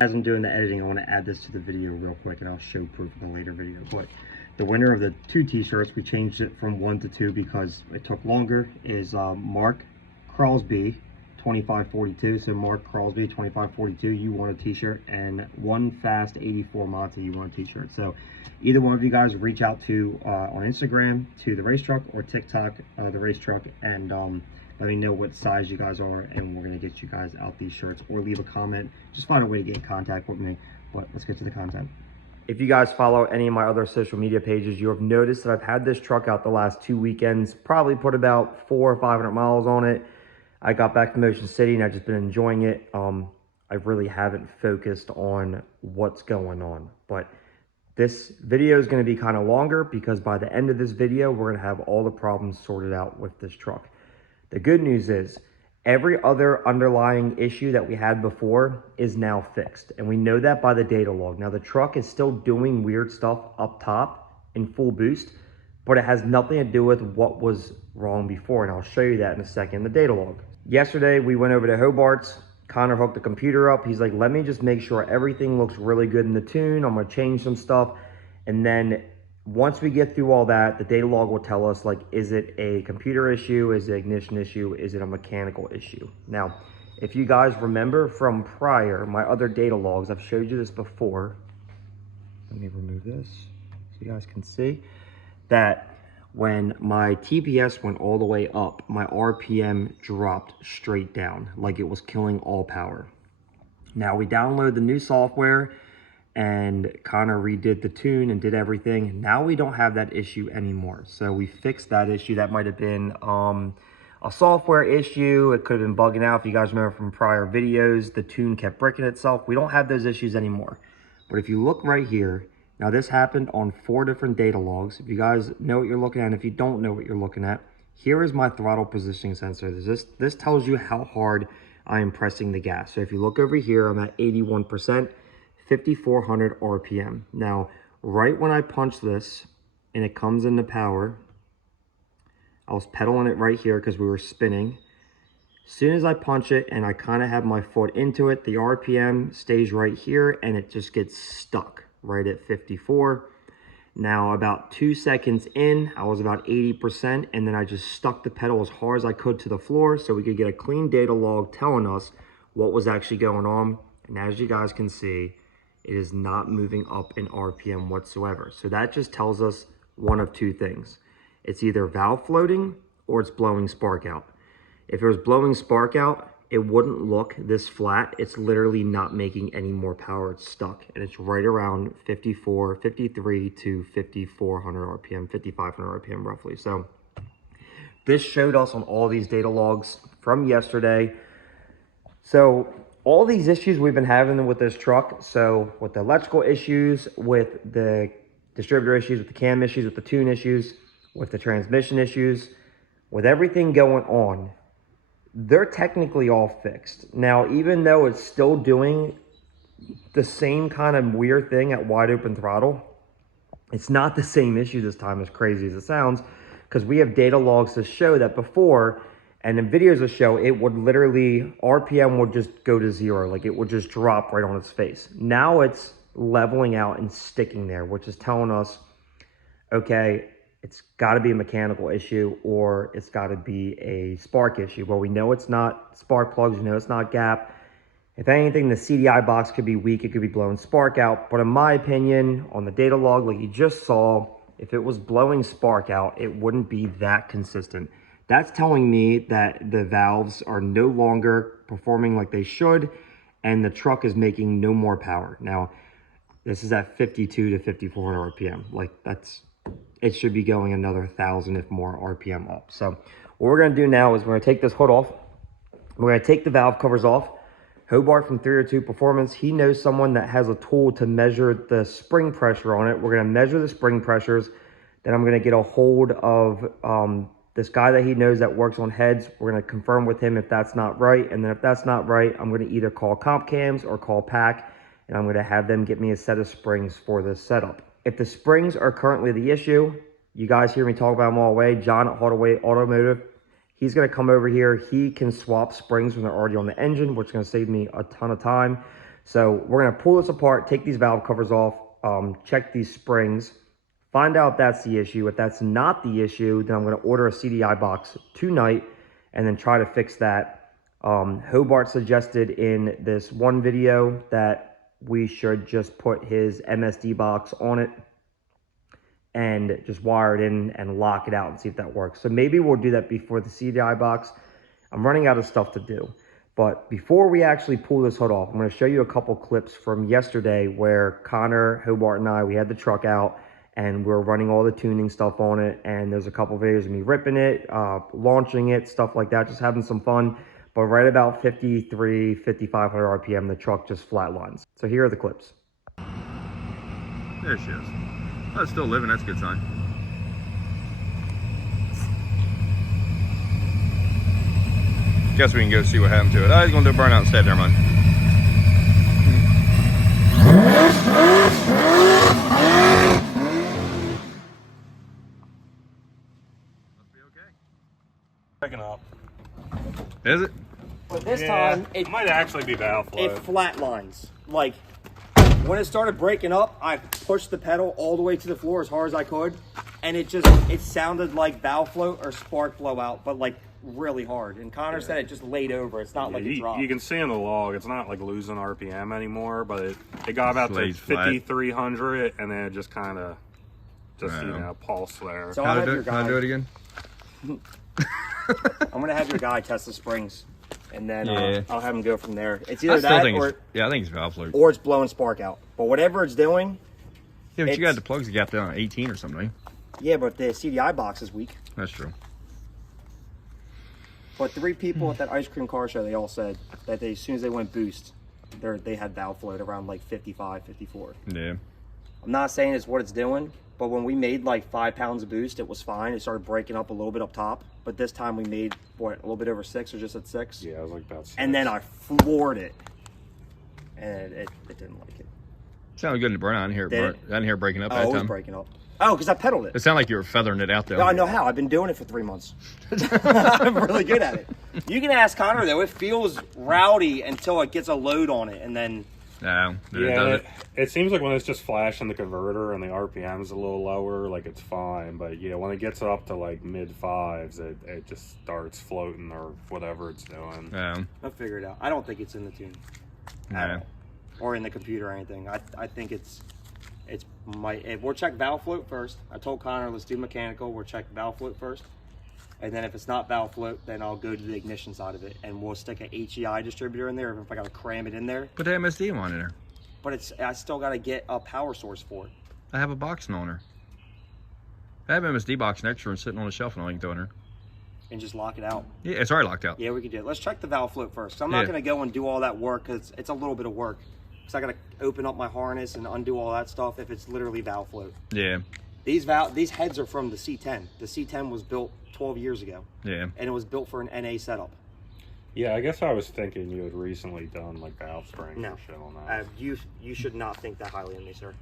As I'm doing the editing, I want to add this to the video real quick, and I'll show proof in a later video. But the winner of the 2 t-shirts, we changed it from 1 to 2 because it took longer, is Mark Crosby 2542. So Mark Crosby 2542, you won a t-shirt, and One Fast 84 Monty, you won a t-shirt. So either one of you guys reach out to on Instagram to the race truck, or TikTok the race truck, and let me know what size you guys are, and we're gonna get you guys out these shirts, or leave a comment. Just find a way to get in contact with me. But let's get to the content. If you guys follow any of my other social media pages, you have noticed that I've had this truck out the last 2 weekends, probably put about 400 or 500 miles on it. I got back from Ocean City and I've just been enjoying it. I really haven't focused on what's going on, but this video is going to be kind of longer because by the end of this video, we're going to have all the problems sorted out with this truck. The good news is every other underlying issue that we had before is now fixed. And we know that by the data log. Now the truck is still doing weird stuff up top in full boost, but it has nothing to do with what was wrong before. And I'll show you that in a second, the data log. Yesterday, we went over to Hobart's. Connor hooked the computer up. He's like, let me just make sure everything looks really good in the tune. I'm gonna change some stuff. And then once we get through all that, the data log will tell us, like, is it a computer issue? Is it an ignition issue? Is it a mechanical issue? Now, if you guys remember from prior, my other data logs, I've showed you this before. Let me remove this so you guys can see that when my TPS went all the way up, my RPM dropped straight down, like it was killing all power. Now we downloaded the new software and Connor redid the tune and did everything. Now we don't have that issue anymore. So we fixed that issue. That might have been a software issue. It could have been bugging out. If you guys remember from prior videos, the tune kept bricking itself. We don't have those issues anymore. But if you look right here, now this happened on 4 different data logs. If you guys know what you're looking at, and if you don't know what you're looking at, here is my throttle positioning sensor. This tells you how hard I am pressing the gas. So if you look over here, I'm at 81%. 5,400 RPM. Now, right when I punch this and it comes into power, I was pedaling it right here because we were spinning. As soon as I punch it and I kind of have my foot into it, the RPM stays right here and it just gets stuck right at 54. Now, about 2 seconds in, I was about 80%, and then I just stuck the pedal as hard as I could to the floor so we could get a clean data log telling us what was actually going on. And as you guys can see, it is not moving up in RPM whatsoever. So that just tells us one of 2 things. It's either valve floating or it's blowing spark out. If it was blowing spark out, it wouldn't look this flat. It's literally not making any more power. It's stuck, and it's right around 54, 53 to 5,400 RPM, 5,500 RPM roughly. So this showed us on all these data logs from yesterday. So all these issues we've been having with this truck, so with the electrical issues, with the distributor issues, with the cam issues, with the tune issues, with the transmission issues, with everything going on, they're technically all fixed. Now, even though it's still doing the same kind of weird thing at wide open throttle, it's not the same issue this time, as crazy as it sounds, because we have data logs to show that before, and in videos will show it would literally, RPM would just go to 0, like it would just drop right on its face. Now it's leveling out and sticking there, which is telling us, okay, it's got to be a mechanical issue or it's got to be a spark issue. Well, we know it's not spark plugs, we know it's not gap. If anything, the CDI box could be weak, it could be blowing spark out. But in my opinion, on the data log, like you just saw, if it was blowing spark out, it wouldn't be that consistent. That's telling me that the valves are no longer performing like they should, and the truck is making no more power. Now, this is at 52 to 5,400 RPM. Like it should be going another 1,000 if more RPM up. So what we're gonna do now is we're gonna take this hood off. We're gonna take the valve covers off. Hobart from 302 Performance, he knows someone that has a tool to measure the spring pressure on it. We're gonna measure the spring pressures. Then I'm gonna get a hold of this guy that he knows that works on heads. We're gonna confirm with him if that's not right. And then if that's not right, I'm gonna either call Comp Cams or call PAC, and I'm gonna have them get me a set of springs for this setup. If the springs are currently the issue, you guys hear me talk about them all the way. John at Hardaway Automotive, he's gonna come over here. He can swap springs when they're already on the engine, which is gonna save me a ton of time. So we're gonna pull this apart, take these valve covers off, check these springs, find out if that's the issue. If that's not the issue, then I'm gonna order a CDI box tonight and then try to fix that. Hobart suggested in this one video that we should just put his MSD box on it and just wire it in and lock it out and see if that works. So maybe we'll do that before the CDI box. I'm running out of stuff to do. But before we actually pull this hood off, I'm going to show you a couple clips from yesterday where Connor, Hobart, and I, we had the truck out and we're running all the tuning stuff on it. And there's a couple videos of me ripping it, launching it, stuff like that, just having some fun. But right about 5,500 RPM, the truck just flatlines. So here are the clips. There she is. Oh, it's still living, that's a good sign. Guess we can go see what happened to it. Oh, he's going to do a burnout instead, never mind. Must be okay. Picking up. Is it? But this time, it might actually be valve flow. It flatlines. Like, when it started breaking up, I pushed the pedal all the way to the floor as hard as I could, and it sounded like valve float or spark flow out, but like really hard. And Connor said it just laid over. It's not like it dropped. You can see in the log, it's not like losing RPM anymore, but it got about to 5,300, and then it just kind of you know, pulse there. So I'll do it again. I'm gonna have your guy test the springs, and then I'll have him go from there. It's either I think it's valve float, or it's blowing spark out. But whatever it's doing. Yeah, but you got the plugs you got down on 18 or something, right? Yeah, but the CDI box is weak. That's true. But 3 people at that ice cream car show, they all said that as soon as they went boost, they had valve float around like 55, 54. Yeah. I'm not saying it's what it's doing, but when we made like 5 pounds of boost, it was fine. It started breaking up a little bit up top. But this time we made, what, a little bit over 6 or just at 6? Yeah, it was like about 6. And then I floored it. And it didn't like it. Sounded good in the burnout. I didn't hear it breaking up that time. It was breaking up. Oh, because I pedaled it. It sounded like you were feathering it out there. No, I know how. I've been doing it for 3 months. I'm really good at it. You can ask Connor, though. It feels rowdy until it gets a load on it, and then... No, it seems like when it's just flashing the converter and the RPM is a little lower, like it's fine. But yeah, when it gets up to like mid-5s, it just starts floating or whatever it's doing. Yeah. I'll figure it out. I don't think it's in the tune. No. Or in the computer or anything. I think we'll check valve float first. I told Connor, let's do mechanical. We'll check valve float first. And then if it's not valve float, then I'll go to the ignition side of it. And we'll stick an HEI distributor in there if I got to cram it in there. Put the MSD on in there. But I still got to get a power source for it. I have a box on her. I have an MSD box next to her and sitting on the shelf and I can throw in her. And just lock it out. Yeah, it's already locked out. Yeah, we can do it. Let's check the valve float first. So I'm not going to go and do all that work because it's a little bit of work. Because I got to open up my harness and undo all that stuff if it's literally valve float. Yeah. These heads are from the C10. The C10 was built 12 years ago. Yeah. And it was built for an NA setup. Yeah, I guess I was thinking you had recently done like valve springs no. and shit on that. You should not think that highly of me, sir.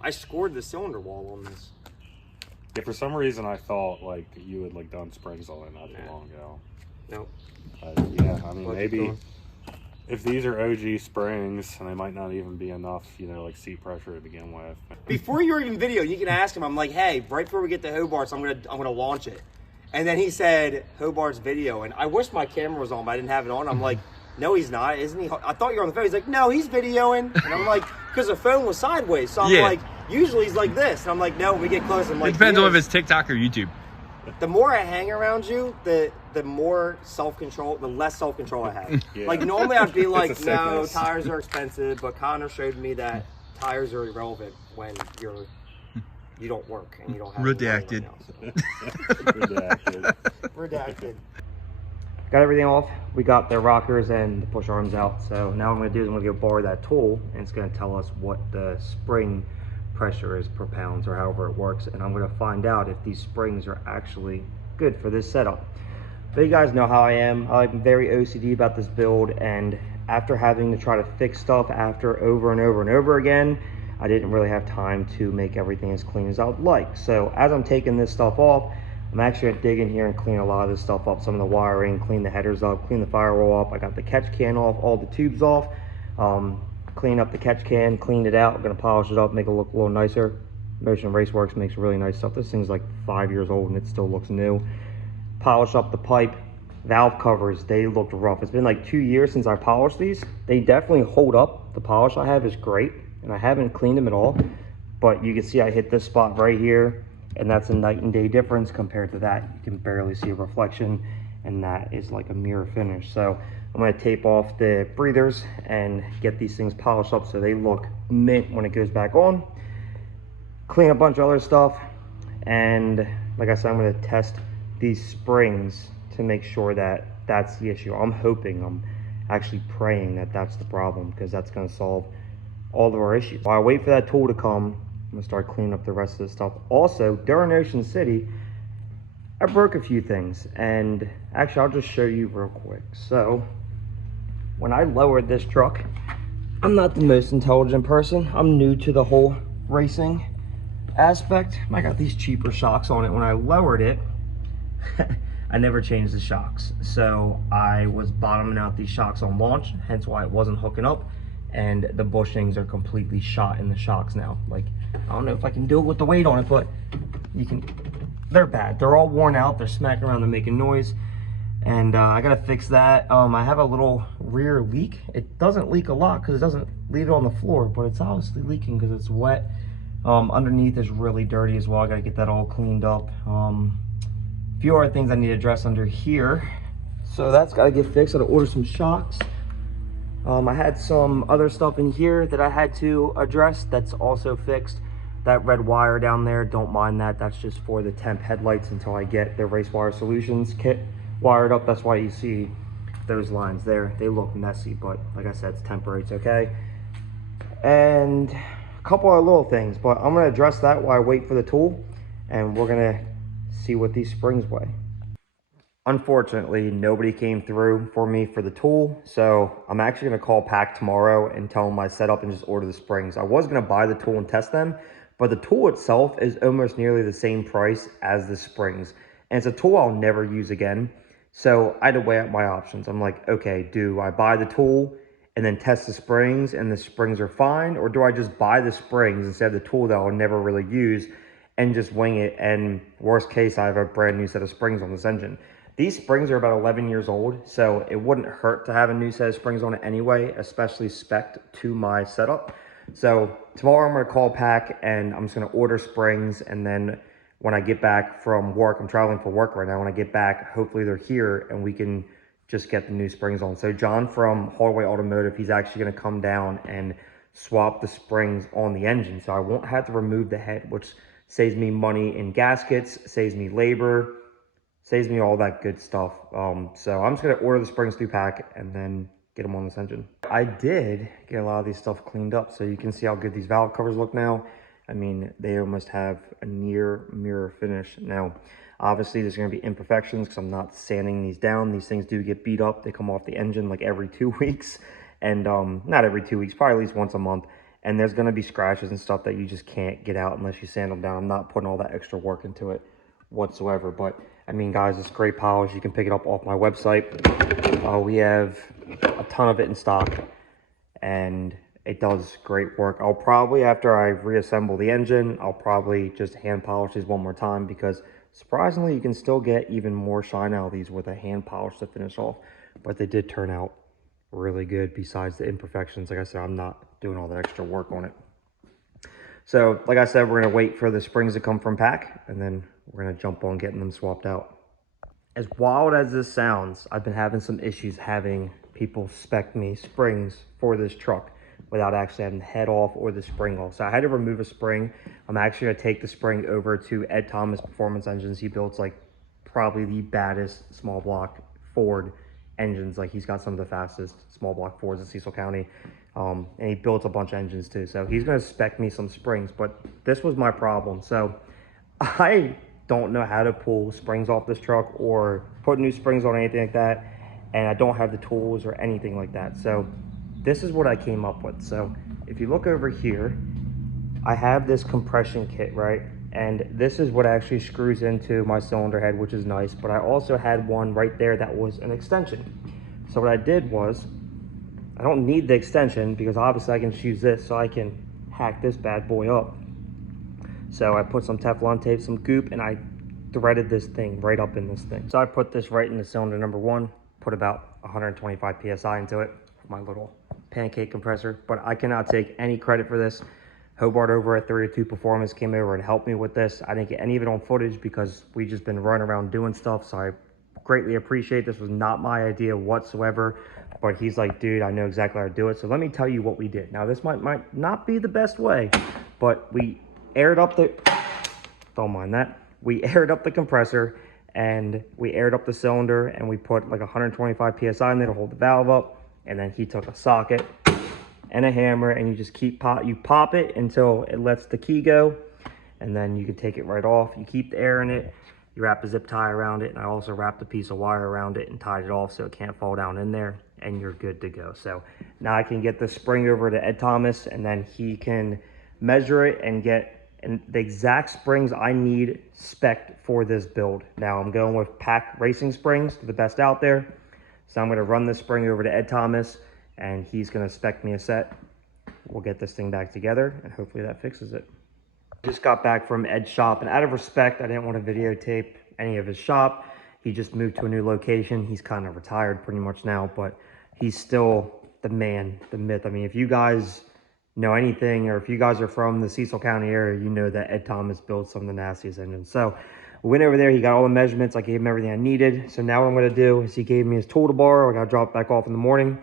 I scored the cylinder wall on this. Yeah, for some reason I thought like you had like done springs on it not too long ago. Nope. Yeah, I mean maybe if these are OG springs, and they might not even be enough, you know, like seat pressure to begin with. Before you're even video, you can ask him. I'm like, hey, right before we get to Hobart's, I'm gonna launch it. And then he said Hobart's video, and I wish my camera was on, but I didn't have it on. I'm like, no, he's not, isn't he? I thought you were on the phone. He's like, no, he's videoing. And I'm like, because the phone was sideways, so I'm like, usually he's like this. And I'm like, no, when we get close, I'm like, it depends on if it's TikTok or YouTube. The more I hang around you, the more self-control, the less self-control I have. Yeah. Like normally I'd be like, no, tires are expensive, but Connor showed me that tires are irrelevant when you don't work and you don't have redacted. Right now, so. Redacted. Got everything off. We got the rockers and the push arms out. So now what I'm gonna do is I'm gonna go borrow that tool and it's gonna tell us what the spring pressure is per pounds or however it works, and I'm going to find out if these springs are actually good for this setup. But you guys know how I am. I'm very OCD about this build, and after having to try to fix stuff over and over again, I didn't really have time to make everything as clean as I would like. So as I'm taking this stuff off, I'm actually going to dig in here and clean a lot of this stuff up, some of the wiring, clean the headers up, clean the firewall up. I got the catch can off, all the tubes off. Clean up the catch can, cleaned it out. I'm gonna polish it up, make it look a little nicer. Motion Raceworks makes really nice stuff. This thing's like 5 years old and it still looks new. Polish up the pipe. Valve covers, they looked rough. It's been like 2 years since I polished these. They definitely hold up. The polish I have is great, and I haven't cleaned them at all. But you can see I hit this spot right here, and that's a night and day difference compared to that. You can barely see a reflection, and that is like a mirror finish. So I'm gonna tape off the breathers and get these things polished up so they look mint when it goes back on. Clean a bunch of other stuff, and like I said, I'm gonna test these springs to make sure that that's the issue. I'm actually praying that that's the problem, because that's going to solve all of our issues. While I wait for that tool to come, I'm going to start cleaning up the rest of the stuff. Also, during Ocean City, I broke a few things, and actually I'll just show you real quick. So when I lowered this truck, I'm not the most intelligent person. I'm new to the whole racing aspect. I got these cheaper shocks on it. When I lowered it, I never changed the shocks, so I was bottoming out these shocks on launch, hence why it wasn't hooking up, and the bushings are completely shot in the shocks now. Like, I don't know if I can do it with the weight on it, but they're bad. They're all worn out, they're smacking around, they're making noise, and I gotta fix that. I have a little rear leak. It doesn't leak a lot because it doesn't leave it on the floor, but it's obviously leaking because it's wet. Underneath is really dirty as well. I gotta get that all cleaned up. Few other things I need to address under here, so that's got to get fixed. I gotta order some shocks. I had some other stuff in here that I had to address that's also fixed. That red wire down there, don't mind that. That's just for the temp headlights until I get the Race Wire Solutions kit wired up. That's why you see those lines there. They look messy, but like I said, it's temporary, it's okay. And a couple of little things, but I'm gonna address that while I wait for the tool, and we're gonna see what these springs weigh. Unfortunately, nobody came through for me for the tool, so I'm actually going to call Pack tomorrow and tell them my setup and just order the springs. I was going to buy the tool and test them, but the tool itself is almost nearly the same price as the springs, and it's a tool I'll never use again. So I had to weigh up my options. I'm like, okay, do I buy the tool and then test the springs and the springs are fine, or do I just buy the springs instead of the tool that I'll never really use and just wing it, and worst case, I have a brand new set of springs on this engine. These springs are about 11 years old, so it wouldn't hurt to have a new set of springs on it anyway, especially spec'd to my setup. So tomorrow I'm gonna call Pack and I'm just gonna order springs, and then when I get back from work, I'm traveling for work right now, when I get back, hopefully they're here and we can just get the new springs on. So John from Hardway Automotive, he's actually gonna come down and swap the springs on the engine, so I won't have to remove the head, which saves me money in gaskets, saves me labor, saves me all that good stuff. So I'm just gonna order the springs through Pack and then get them on this engine. I did get a lot of these stuff cleaned up, so you can see how good these valve covers look now. I mean, they almost have a near mirror finish. Now, obviously there's gonna be imperfections because I'm not sanding these down. These things do get beat up. They come off the engine like every 2 weeks, and not every 2 weeks, probably at least once a month. And there's going to be scratches and stuff that you just can't get out unless you sand them down. I'm not putting all that extra work into it whatsoever. But, I mean, guys, it's great polish. You can pick it up off my website. We have a ton of it in stock, and it does great work. I'll probably, after I reassemble the engine, I'll probably just hand polish these one more time, because surprisingly, you can still get even more shine out of these with a hand polish to finish off. But they did turn out really good besides the imperfections. Like I said, I'm not doing all that extra work on it. So like I said, we're going to wait for the springs to come from Pack, and then we're going to jump on getting them swapped out. As wild as this sounds, I've been having some issues having people spec me springs for this truck without actually having the head off or the spring off. So I had to remove a spring. I'm actually going to take the spring over to Ed Thomas Performance Engines. He builds like probably the baddest small block Ford engines. Like, he's got some of the fastest small block Fords in Cecil County, and he builds a bunch of engines too. So he's going to spec me some springs, but this was my problem. So I don't know how to pull springs off this truck or put new springs on, anything like that, and I don't have the tools or anything like that. So this is what I came up with. So if you look over here, I have this compression kit, right? And this is what actually screws into my cylinder head, which is nice. But I also had one right there that was an extension. So what I did was I don't need the extension because obviously I can just use this so I can hack this bad boy up. So I put some Teflon tape, some goop, and I threaded this thing right up in this thing. So I put this right in the cylinder number 1, put about 125 PSI into it, my little pancake compressor, but I cannot take any credit for this. Hobart over at 302 Performance came over and helped me with this. I didn't get any of it on footage because we just been running around doing stuff, so I greatly appreciate this. Was not my idea whatsoever, but he's like, dude, I know exactly how to do it. So let me tell you what we did. Now this might not be the best way, but we aired up the, don't mind that. We aired up the compressor and we aired up the cylinder and we put like 125 PSI in there to hold the valve up. And then he took a socket and a hammer and you just you pop it until it lets the key go. And then you can take it right off. You keep the air in it. You wrap a zip tie around it. And I also wrapped a piece of wire around it and tied it off so it can't fall down in there. And you're good to go. So now I can get the spring over to Ed Thomas and then he can measure it and get the exact springs I need spec'd for this build. Now I'm going with Pack Racing springs, the best out there. So I'm gonna run this spring over to Ed Thomas and he's gonna spec me a set. We'll get this thing back together and hopefully that fixes it. Just got back from Ed's shop and out of respect, I didn't want to videotape any of his shop. He just moved to a new location. He's kind of retired pretty much now, but he's still the man, the myth. I mean, if you guys know anything, or if you guys are from the Cecil County area, you know that Ed Thomas builds some of the nastiest engines. So we went over there, he got all the measurements, I gave him everything I needed. So now what I'm gonna do is he gave me his tool to borrow, I gotta drop it back off in the morning.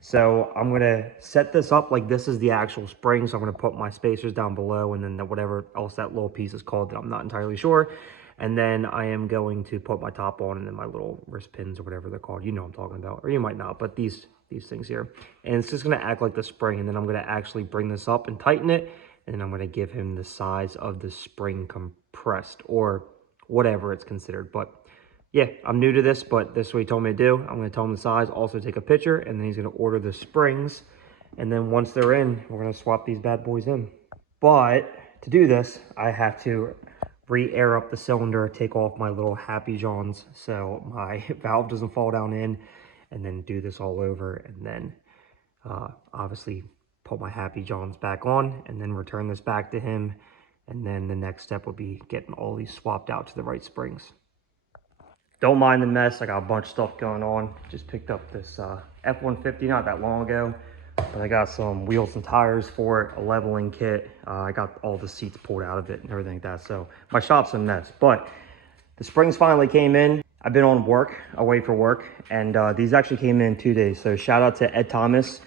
So I'm gonna set this up like this is the actual spring. So I'm gonna put my spacers down below and then whatever else that little piece is called that I'm not entirely sure. And then I am going to put my top on and then my little wrist pins or whatever they're called. You know what I'm talking about, or you might not, but these things here. And it's just gonna act like the spring. And then I'm gonna actually bring this up and tighten it. And then I'm gonna give him the size of the spring compressed or whatever it's considered. But yeah, I'm new to this, but this is what he told me to do. I'm gonna tell him the size, also take a picture, and then he's gonna order the springs. And then once they're in, we're gonna swap these bad boys in. But to do this, I have to re-air up the cylinder, take off my little Happy Johns so my valve doesn't fall down in, and then do this all over, and then obviously put my Happy Johns back on, and then return this back to him. And then the next step would be getting all these swapped out to the right springs. Don't mind the mess, I got a bunch of stuff going on. Just picked up this F-150 not that long ago, but I got some wheels and tires for it, a leveling kit. I got all the seats pulled out of it and everything like that. So my shop's a mess, but the springs finally came in. I've been on work, away for work, and these actually came in 2 days. So shout out to Ed Thomas,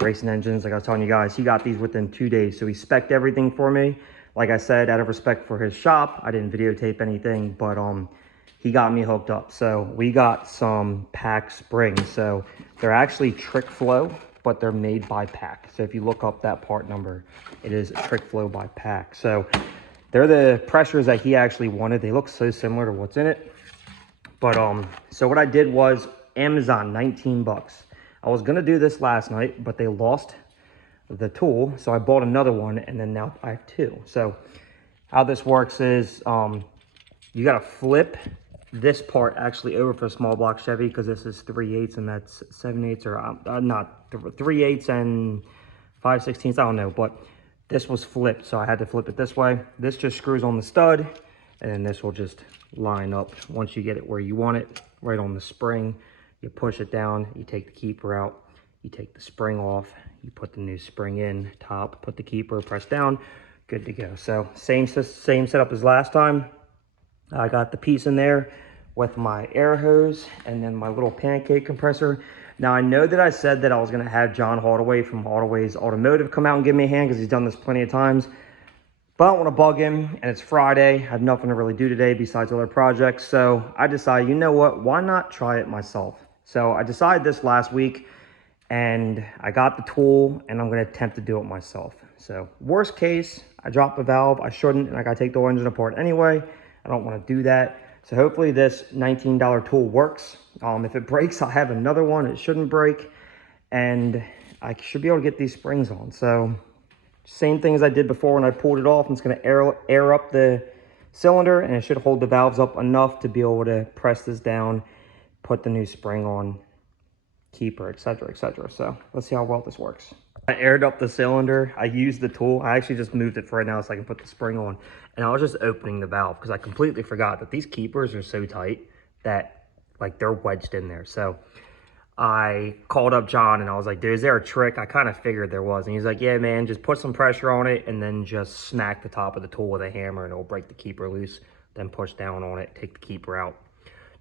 Racing Engines. Like I was telling you guys, he got these within 2 days. So he spec'd everything for me. Like I said, out of respect for his shop, I didn't videotape anything, but he got me hooked up. So we got some Pack springs. So they're actually Trick Flow, but they're made by Pack. So if you look up that part number, it is Trick Flow by Pack. So they're the pressures that he actually wanted. They look so similar to what's in it. But so what I did was Amazon, 19 bucks. I was gonna do this last night, but they lost the tool. So I bought another one and then now I have 2. So how this works is you gotta flip this part actually over for a small block Chevy because this is 3/8 and that's 7/8 or not 3/8 and 5/16. I don't know, but this was flipped. So I had to flip it this way. This just screws on the stud and then this will just line up once you get it where you want it, right on the spring. You push it down, you take the keeper out, you take the spring off, you put the new spring in top, put the keeper, press down, good to go. So same setup as last time. I got the piece in there with my air hose and then my little pancake compressor. Now I know that I said that I was gonna have John Hardaway from Hardaway's Automotive come out and give me a hand because he's done this plenty of times. But I don't want to bug him, and it's Friday. I have nothing to really do today besides other projects. So I decided, you know what, why not try it myself? So I decided this last week, and I got the tool, and I'm going to attempt to do it myself. So worst case, I drop the valve. I shouldn't, and I got to take the engine apart anyway. I don't want to do that. So hopefully this $19 tool works. If it breaks, I'll have another one. It shouldn't break, and I should be able to get these springs on. So same thing as I did before when I pulled it off. I'm just going to air up the cylinder, and it should hold the valves up enough to be able to press this down, put the new spring on, keeper, etc., etc. So let's see how well this works. I aired up the cylinder. I used the tool. I actually just moved it for right now so I can put the spring on. And I was just opening the valve because I completely forgot that these keepers are so tight that like they're wedged in there. So I called up John and I was like, dude, is there a trick? I kind of figured there was. And he's like, yeah, man, just put some pressure on it and then just smack the top of the tool with a hammer and it'll break the keeper loose. Then push down on it, take the keeper out.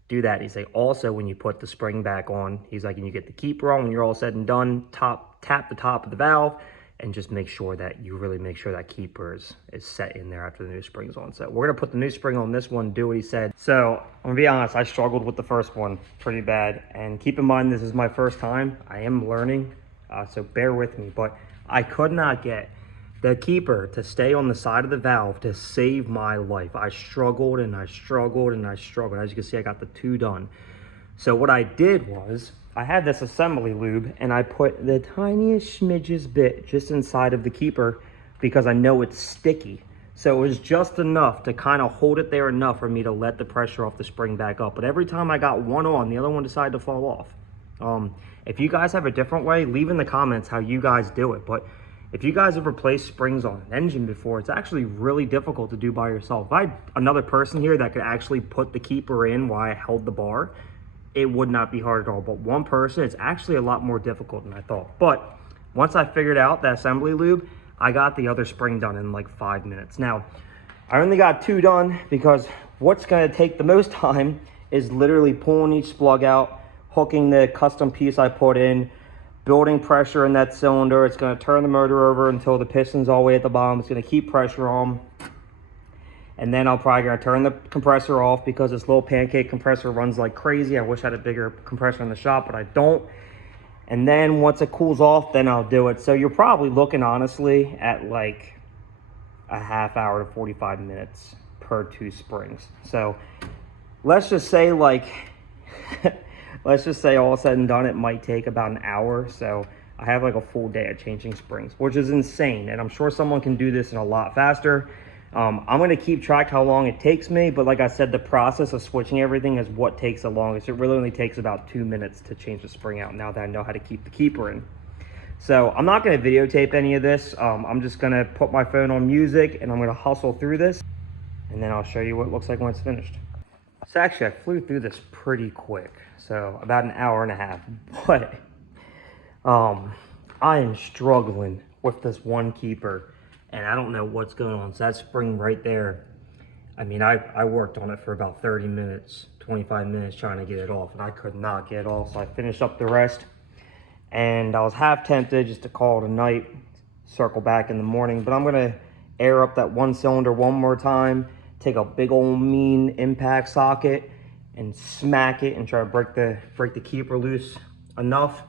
Do that. He's like, also, when you put the spring back on, he's like, and you get the keeper on, when you're all said and done, tap the top of the valve and just make sure that you really make sure that keeper is set in there after the new spring's on. So we're going to put the new spring on this one, do what he said. So I'm going to be honest, I struggled with the first one pretty bad. And keep in mind, this is my first time. I am learning, so bear with me. But I could not get the keeper to stay on the side of the valve to save my life. I struggled and I struggled and I struggled. As you can see, I got the two done. So what I did was, I had this assembly lube and I put the tiniest smidges bit just inside of the keeper because I know it's sticky. So it was just enough to kind of hold it there enough for me to let the pressure off the spring back up. But every time I got one on, the other one decided to fall off. If you guys have a different way, leave in the comments how you guys do it. But if you guys have replaced springs on an engine before, it's actually really difficult to do by yourself. If I had another person here that could actually put the keeper in while I held the bar, it would not be hard at all. But one person, it's actually a lot more difficult than I thought. But once I figured out that assembly lube, I got the other spring done in like 5 minutes. Now, I only got two done because what's gonna take the most time is literally pulling each plug out, hooking the custom piece I put in, building pressure in that cylinder. It's going to turn the motor over until the piston's all the way at the bottom. It's going to keep pressure on. And then I'm probably going to turn the compressor off because this little pancake compressor runs like crazy. I wish I had a bigger compressor in the shop, but I don't. And then once it cools off, then I'll do it. So you're probably looking, honestly, at like a half hour to 45 minutes per two springs. So let's just say like... let's just say all said and done, it might take about an hour. So I have like a full day of changing springs, which is insane. And I'm sure someone can do this in a lot faster. I'm going to keep track how long it takes me. But like I said, the process of switching everything is what takes the longest. It really only takes about 2 minutes to change the spring out now that I know how to keep the keeper in. So I'm not going to videotape any of this. I'm just going to put my phone on music and I'm going to hustle through this. And then I'll show you what it looks like when it's finished. So actually, I flew through this pretty quick. So about an hour and a half. But I am struggling with this one keeper. And I don't know what's going on. So that spring right there, I mean, I worked on it for about 30 minutes, 25 minutes trying to get it off. And I could not get it off. So I finished up the rest. And I was half tempted just to call it a night, circle back in the morning. But I'm going to air up that one cylinder one more time. Take a big old mean impact socket and smack it and try to break the keeper loose enough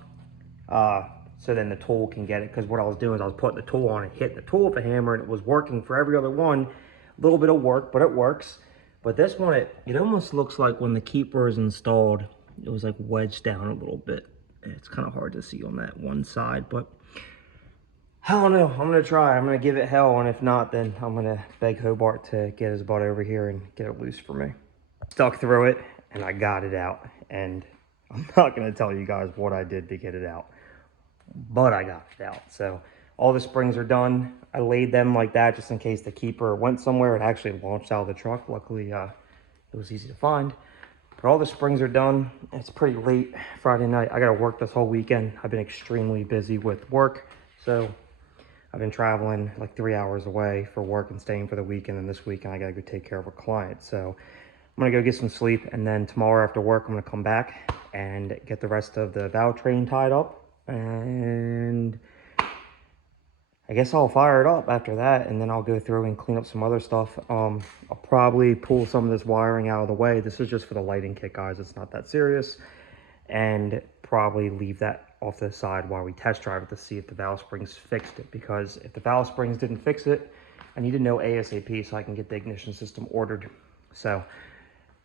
so then the tool can get it. Because what I was doing is I was putting the tool on and hitting the tool with a hammer and it was working for every other one. A little bit of work, but it works. But this one, it almost looks like when the keeper is installed, it was like wedged down a little bit. It's kind of hard to see on that one side, but I don't know. I'm going to try. I'm going to give it hell. And if not, then I'm going to beg Hobart to get his butt over here and get it loose for me. Stuck through it and I got it out. And I'm not going to tell you guys what I did to get it out, but I got it out. So all the springs are done. I laid them like that just in case the keeper went somewhere. It actually launched out of the truck. Luckily, it was easy to find. But all the springs are done. It's pretty late Friday night. I got to work this whole weekend. I've been extremely busy with work. So I've been traveling like 3 hours away for work and staying for the weekend. And this weekend, I got to go take care of a client. So I'm going to go get some sleep. And then tomorrow after work, I'm going to come back and get the rest of the valve train tied up. And I guess I'll fire it up after that. And then I'll go through and clean up some other stuff. I'll probably pull some of this wiring out of the way. This is just for the lighting kit, guys. It's not that serious. And probably leave that off to the side while we test drive it to see if the valve springs fixed it. Because if the valve springs didn't fix it, I need to know ASAP so I can get the ignition system ordered. So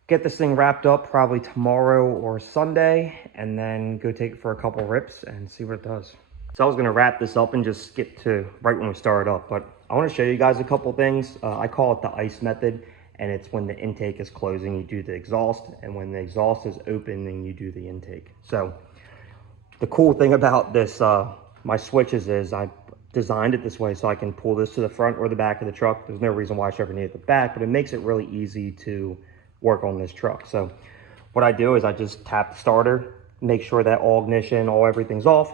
get this thing wrapped up probably tomorrow or Sunday, and then go take it for a couple rips and see what it does. So I was going to wrap this up and just skip to right when we start up, but I want to show you guys a couple things. I call it the ice method, and it's when the intake is closing, you do the exhaust, and when the exhaust is open, then you do the intake. So The cool thing about this, my switches, is I designed it this way so I can pull this to the front or the back of the truck. There's no reason why I should ever need it at the back, but it makes it really easy to work on this truck. So what I do is I just tap the starter, make sure that all ignition, everything's off,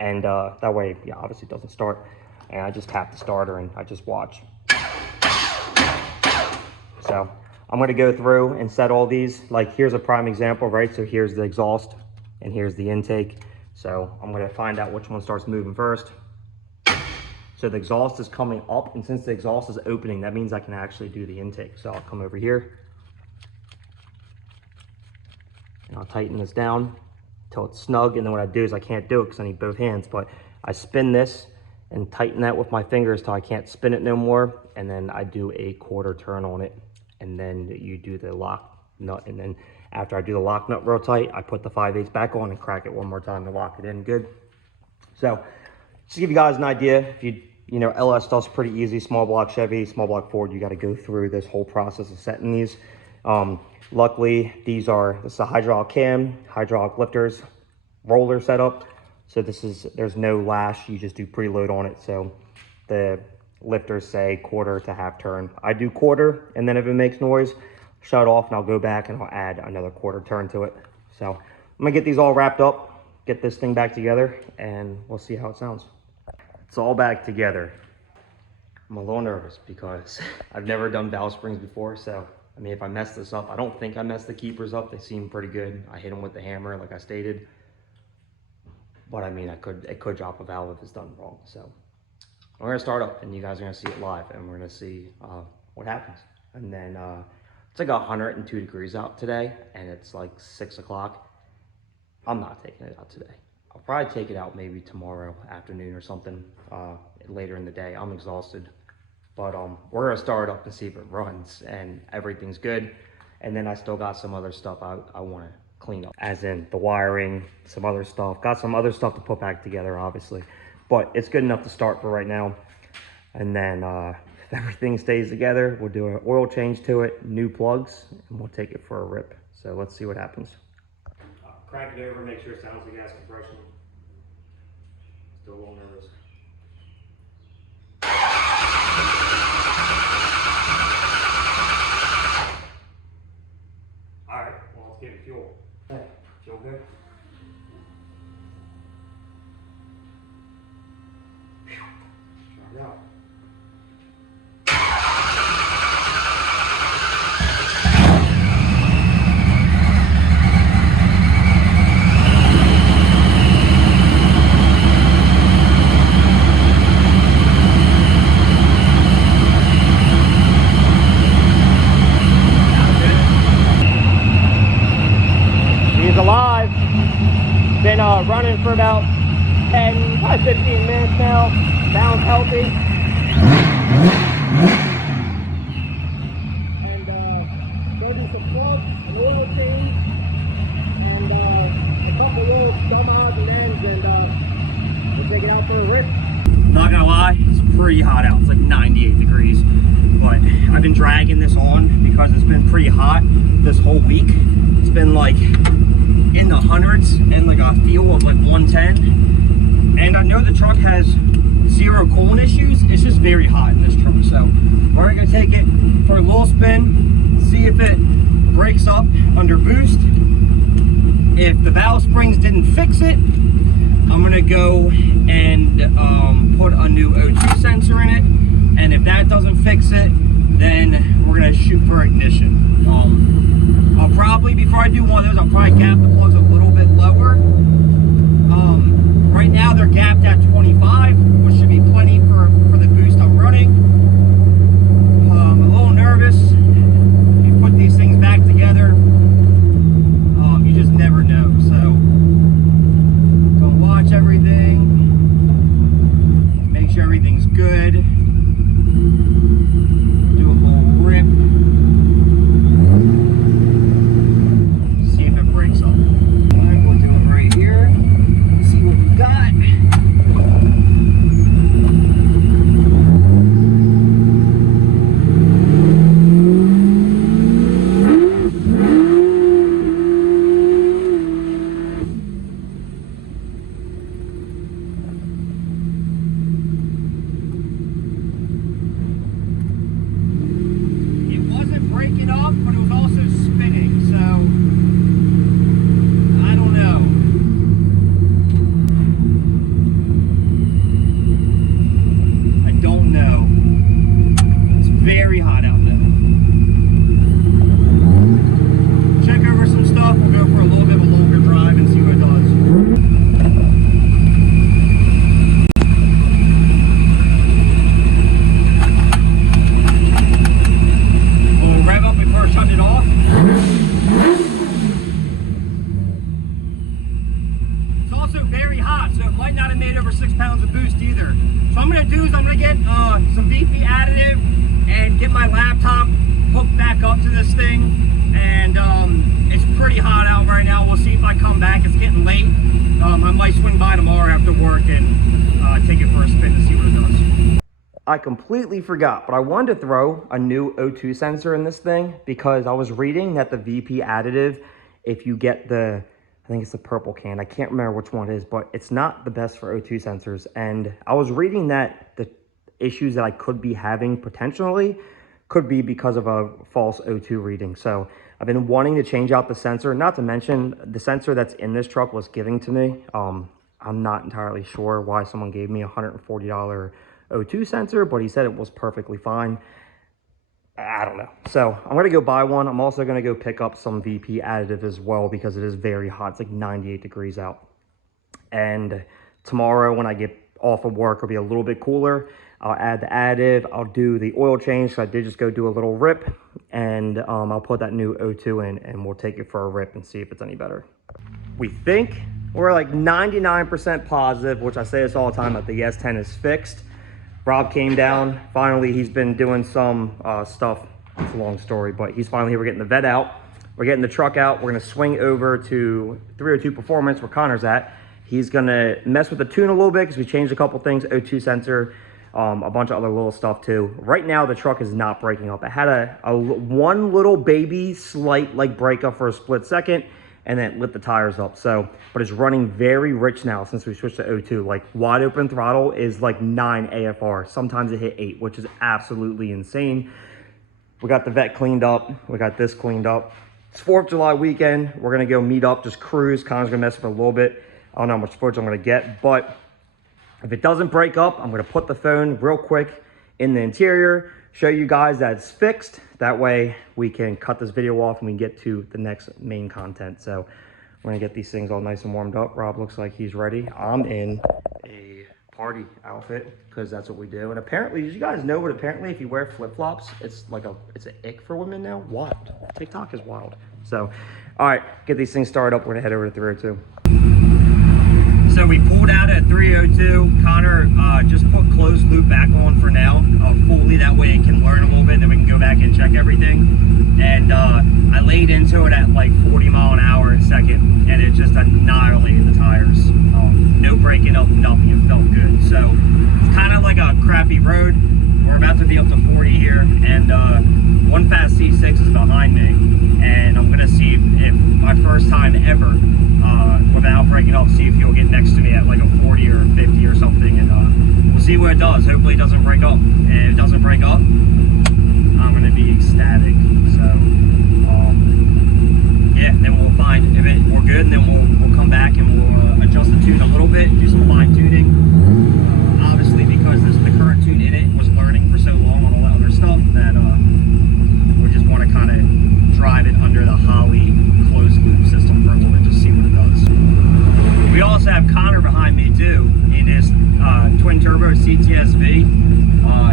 and that way, yeah, obviously it doesn't start. And I just tap the starter and I just watch. So I'm gonna go through and set all these. Like, here's a prime example, right? So here's the exhaust and here's the intake. So I'm gonna find out which one starts moving first. So the exhaust is coming up, and since the exhaust is opening, that means I can actually do the intake. So I'll come over here and I'll tighten this down until it's snug. And then what I do is, I can't do it because I need both hands, but I spin this and tighten that with my fingers till I can't spin it no more. And then I do a quarter turn on it. And then you do the lock nut. And then after I do the lock nut real tight, I put the 5/8 back on and crack it one more time to lock it in good. So just to give you guys an idea, if you know, LS stuff's pretty easy. Small block Chevy, small block Ford, you got to go through this whole process of setting these. Luckily, this is a hydraulic cam, hydraulic lifters, roller setup. So there's no lash, you just do preload on it. So the lifters say quarter to half turn. I do quarter, and then if it makes noise, shut off, and I'll go back and I'll add another quarter turn to it. So I'm gonna get these all wrapped up, get this thing back together, and we'll see how it sounds. It's all back together. I'm a little nervous because I've never done valve springs before. So, I mean, if I mess this up, I don't think I messed the keepers up. They seem pretty good. I hit them with the hammer, like I stated. But I mean, it could drop a valve if it's done wrong. So we're gonna start up, and you guys are gonna see it live, and we're gonna see what happens. And then it's like 102 degrees out today, and it's like 6 o'clock. I'm not taking it out today. I'll probably take it out maybe tomorrow afternoon or something, later in the day. I'm exhausted, but we're gonna start up and see if it runs and everything's good. And then I still got some other stuff I wanna clean up, as in the wiring, some other stuff. Got some other stuff to put back together, obviously, but it's good enough to start for right now. And then if everything stays together, we'll do an oil change to it, new plugs, and we'll take it for a rip. So let's see what happens. Crank it over, make sure it sounds like gas compression. Still a little nervous. All right, well, let's give it fuel. Hey, fuel good? Try it out. Alive. Been running for about 10, probably 15 minutes now. Sounds healthy. And go do some plugs, an oil change, and a couple little dumb odds and ends, and we'll take it out for a rip. Not gonna lie, it's pretty hot out. It's like 98 degrees. But I've been dragging this on because it's been pretty hot this whole week. It's been like in the hundreds and like a feel of like 110. And I know the truck has zero coolant issues. It's just very hot in this truck. So we're gonna take it for a little spin, see if it breaks up under boost. If the valve springs didn't fix it, I'm gonna go and put a new O2 sensor in it. And if that doesn't fix it, then we're gonna shoot for ignition. I'll probably, before I do one of those, I'll probably gap the plugs a little bit lower. Right now they're gapped at 25, which should be plenty for the boost I'm running. I'm a little nervous. You put these things back together, you just never know. So, gonna watch everything, make sure everything's good. Do a little rip. See if it breaks up. Alright, we'll do it right here. very hot out there. Check over some stuff. We'll go for a little bit of a longer drive and see what it does. We'll rev up before I shut it off. It's also very hot, so it might not have made over 6 pounds of boost either. So what I'm going to do is I'm going to get some VP additive and get my laptop hooked back up to this thing. And it's pretty hot out right now. We'll see if I come back. It's getting late. I might swing by tomorrow after work and take it for a spin to see what it does. I completely forgot, but I wanted to throw a new O2 sensor in this thing because I was reading that the VP additive, if you get the, I think it's the purple can, I can't remember which one it is, but it's not the best for O2 sensors. And I was reading that the issues that I could be having potentially could be because of a false O2 reading. So I've been wanting to change out the sensor, not to mention the sensor that's in this truck was giving to me. I'm not entirely sure why someone gave me a $140 O2 sensor, but he said it was perfectly fine. I don't know. So I'm going to go buy one. I'm also going to go pick up some VP additive as well because it is very hot. It's like 98 degrees out. And tomorrow when I get off of work, it'll be a little bit cooler. I'll add the additive. I'll do the oil change. So I did just go do a little rip, and I'll put that new O2 in, and we'll take it for a rip and see if it's any better. We think we're like 99% positive, which I say this all the time, that the S10 is fixed. Rob came down. Finally, he's been doing some stuff. It's a long story, but he's finally here. We're getting the vet out. We're getting the truck out. We're going to swing over to 302 Performance where Connor's at. He's going to mess with the tune a little bit because we changed a couple things, O2 sensor, a bunch of other little stuff too. Right now, the truck is not breaking up. It had a one little baby slight like breakup for a split second, and then it lit the tires up. So, but it's running very rich now since we switched to O2. Like wide open throttle is like 9 AFR. Sometimes it hit 8, which is absolutely insane. We got the vet cleaned up. We got this cleaned up. It's 4th of July weekend. We're gonna go meet up, just cruise. Connor's gonna mess with it a little bit. I don't know how much footage I'm gonna get, but if it doesn't break up, I'm gonna put the phone real quick in the interior, show you guys that it's fixed. That way we can cut this video off and we can get to the next main content. So we're gonna get these things all nice and warmed up. Rob looks like he's ready. I'm in a party outfit because that's what we do. And apparently, did you guys know, but apparently if you wear flip-flops, it's like it's an ick for women now? Wild. TikTok is wild. So, all right, get these things started up. We're gonna head over to 302. So we pulled out at 302. Connor just put closed loop back on for now, fully. That way it can learn a little bit, then we can go back and check everything. And I laid into it at like 40 mile an hour a second, and it just annihilated the tires. No breaking up, nothing. It felt good. So it's kind of like a crappy road. We're about to be up to 40 here, and one fast C6 is behind me, and I'm gonna see if my first time ever without breaking up, see if he'll get next to me at like a 40 or 50 or something, and we'll see what it does. Hopefully it doesn't break up. If it doesn't break up, I'm gonna be ecstatic. So yeah, then we'll find if we're good, and then we'll come back and we'll adjust the tune a little bit, do some fine tuning. Obviously, because the current tune in it was learning for so long on all that other stuff, that we just want to kind of drive it under the Holley closed loop system for a little bit, just see what it does. We also have Connor behind me too in his twin turbo CTSV.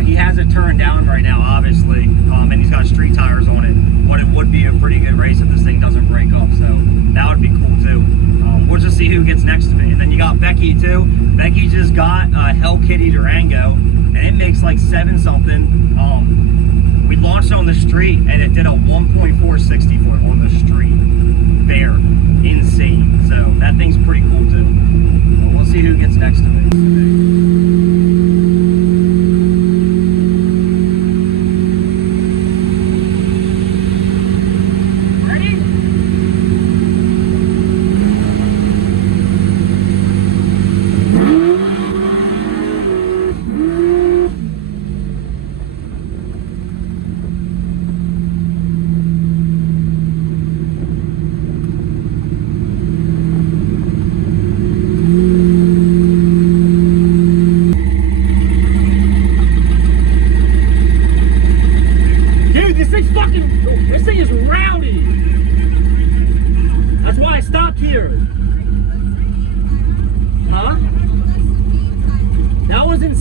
He has it turned down right now, obviously, and he's got street tires on it. But it would be a pretty good race if this thing doesn't break up, so that would be cool too. We'll just see who gets next to me. And then you got Becky too. Becky just got a Hell Kitty Durango, and it makes like 7 something. We launched on the street, and it did a 1.464 on the street. Bare. Insane. So that thing's pretty cool too. We'll see who gets next to me.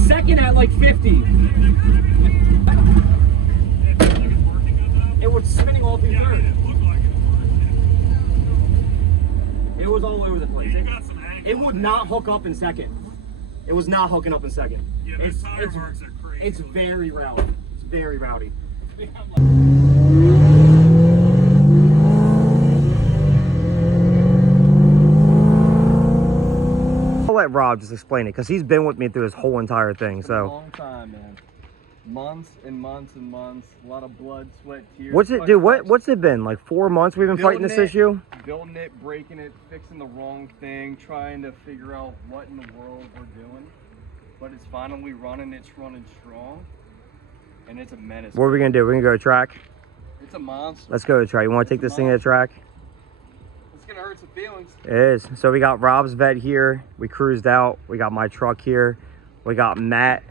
second at like 50. It was spinning all through third. It was all over the place. It would not hook up in second. It was not hooking up in second. It's very rowdy. It's very rowdy. I'll let Rob just explain it because he's been with me through this whole entire thing. It's been a So long time, man. Months and months and months. A lot of blood, sweat, tears. what's it, dude? What's it been like 4 months? We've been fighting this issue. Building it, breaking it, fixing the wrong thing, trying to figure out what in the world we're doing. But it's finally running. It's running strong, and it's a menace. What are we gonna do? We're gonna go to track. It's a monster. Let's go to track. You want to take this thing to the track? It's gonna hurt some feelings. It is. So we got Rob's vet here. We cruised out. We got my truck here. We got Matt.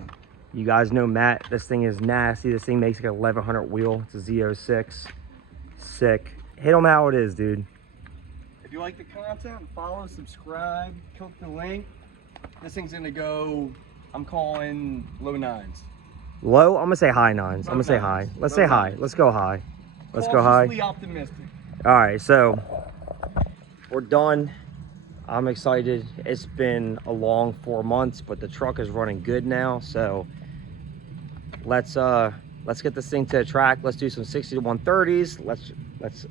You guys know Matt. This thing is nasty. This thing makes like an 1100 wheel. It's a Z06. Sick. Hit them how it is, dude. If you like the content, follow, subscribe, click the link. This thing's gonna go, I'm calling low 9s. Low? I'm gonna say high 9s. I'm gonna say Low high. nines. Let's Low say high. nines. Let's go high. Let's go high. Cautiously optimistic. All right, so we're done. I'm excited. It's been a long 4 months, but the truck is running good now. So let's get this thing to the track. Let's do some 60 to 130s. Let's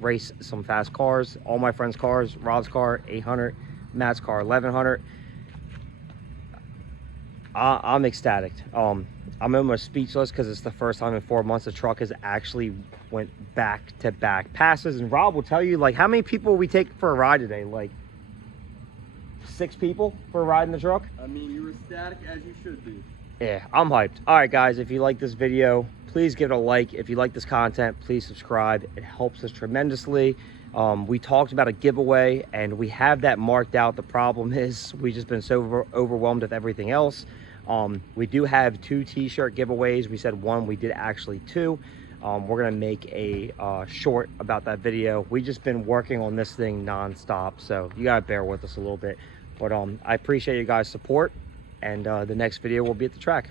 race some fast cars. All my friends' cars. Rob's car 800, Matt's car 1100. I'm ecstatic. I'm almost speechless because it's the first time in 4 months the truck has actually went back-to-back passes. And Rob will tell you, like, how many people we take for a ride today? Like 6 people for a ride in the truck? I mean, you were ecstatic as you should be. Yeah, I'm hyped. All right, guys, if you like this video, please give it a like. If you like this content, please subscribe. It helps us tremendously. We talked about a giveaway, and we have that marked out. The problem is we've just been so overwhelmed with everything else. We do have 2 t-shirt giveaways. We said 1, we did actually 2. We're gonna make a short about that video. We just been working on this thing non-stop, so you gotta bear with us a little bit. But I appreciate you guys' support, and the next video will be at the track.